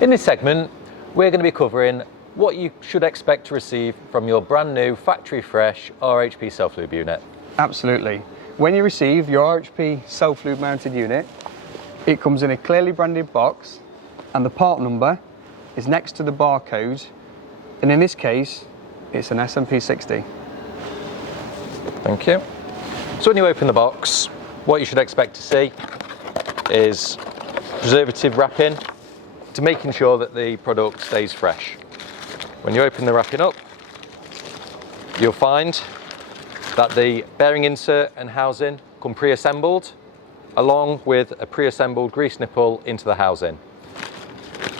In this segment, we're going to be covering what you should expect to receive from your brand new factory fresh RHP Self-Lube unit. Absolutely. When you receive your RHP Self-Lube mounted unit, it comes in a clearly branded box and the part number is next to the barcode, and in this case it's an SMP60. Thank you. So when you open the box, what you should expect to see is preservative wrapping to making sure that the product stays fresh. When you open the wrapping up, you'll find that the bearing insert and housing come pre-assembled, along with a pre-assembled grease nipple into the housing.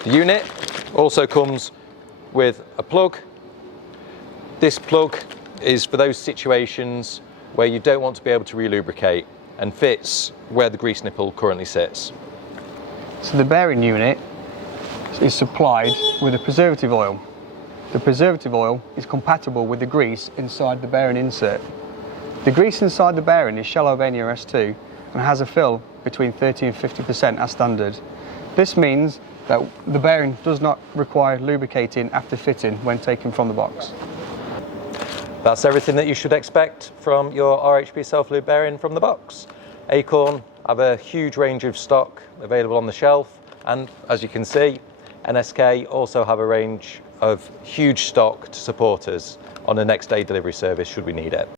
The unit also comes with a plug. This plug is for those situations where you don't want to be able to relubricate and fits where the grease nipple currently sits. So the bearing unit is supplied with a preservative oil. The preservative oil is compatible with the grease inside the bearing insert. The grease inside the bearing is Shell Albania S2 and has a fill between 30 and 50% as standard. This means that the bearing does not require lubricating after fitting when taken from the box. That's everything that you should expect from your RHP Self-Lube bearing from the box. ACORN have a huge range of stock available on the shelf, and as you can see, NSK also have a range of huge stock to support us on a next day delivery service should we need it.